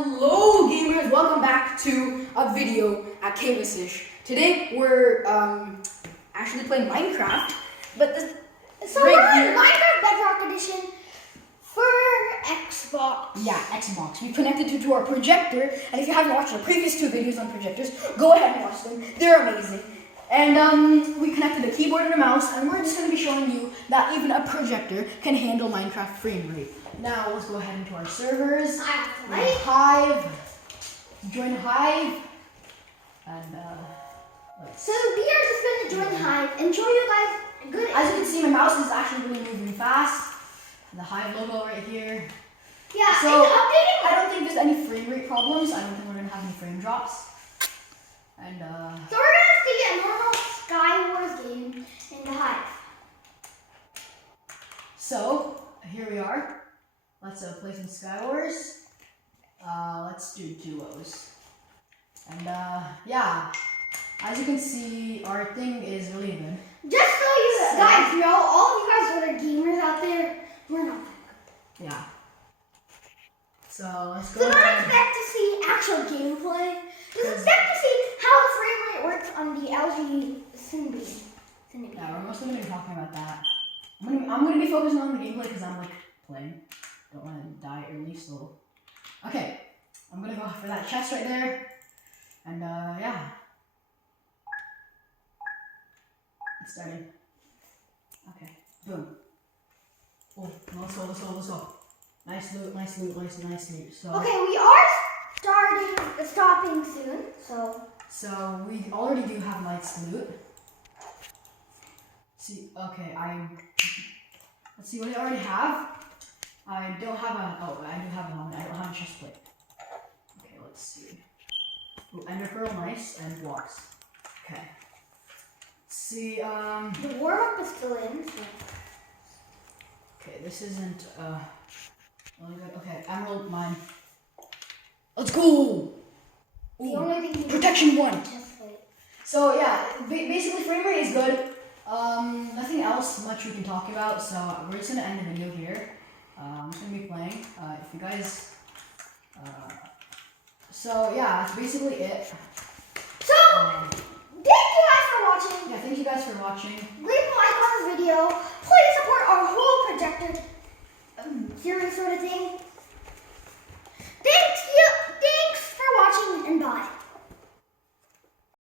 Hello gamers, welcome back to a video at Kayla's-ish. Today we're actually playing Minecraft, but this so we're on Minecraft Bedrock edition for Xbox. Yeah, Xbox. We connected it to our projector, and if you haven't watched the previous two videos on projectors, go ahead and watch them. They're amazing. And we connected a keyboard and a mouse, and we're just going to be showing you that even a projector can handle Minecraft frame rate. Now let's go ahead into our servers. Hive. Join Hive. And so we are just going to join Hive and show you guys good. As you can see, my mouse is actually really moving fast. The Hive logo right here. Yeah, so it's updating. I don't think there's any frame rate problems. I don't think we're going to have any frame drops. And so we're going to see a normal Skywars game in the Hive. So here we are. Let's play some Skywars. Let's do duos. And yeah, as you can see, our thing is really good. Just so you guys know, all of you guys that are gamers out there, we're not that good. Yeah. So let's go. So don't expect to see actual gameplay. Just expect to see how the frame rate works on the LG Cindy. Yeah, we're mostly going to be talking about that. I'm going to be focusing on the gameplay because I'm like playing. Don't want to die early, so. Okay, I'm going to go for that chest right there. And yeah. It's starting. Okay, boom. Oh, let's go. Nice loot. So, okay, we are stopping soon, so we already do have nice loot. See, okay, let's see what I already have. I don't have I do have a helmet. I don't have a chest plate. Okay, let's see. Ooh, ender pearl, nice, and blocks. Okay. Let's see, the warm-up is still in, so. Okay, this isn't, really good. Okay, emerald mine. Let's go! The only thing protection 1. Chest plate. So yeah, basically frame rate is good. Nothing else much we can talk about, so we're just gonna end the video here. I'm just gonna be playing. If you guys, so yeah, that's basically it. So, thank you guys for watching. Yeah, thank you guys for watching. Leave a like on this video. Please support our whole Projector series sort of thing.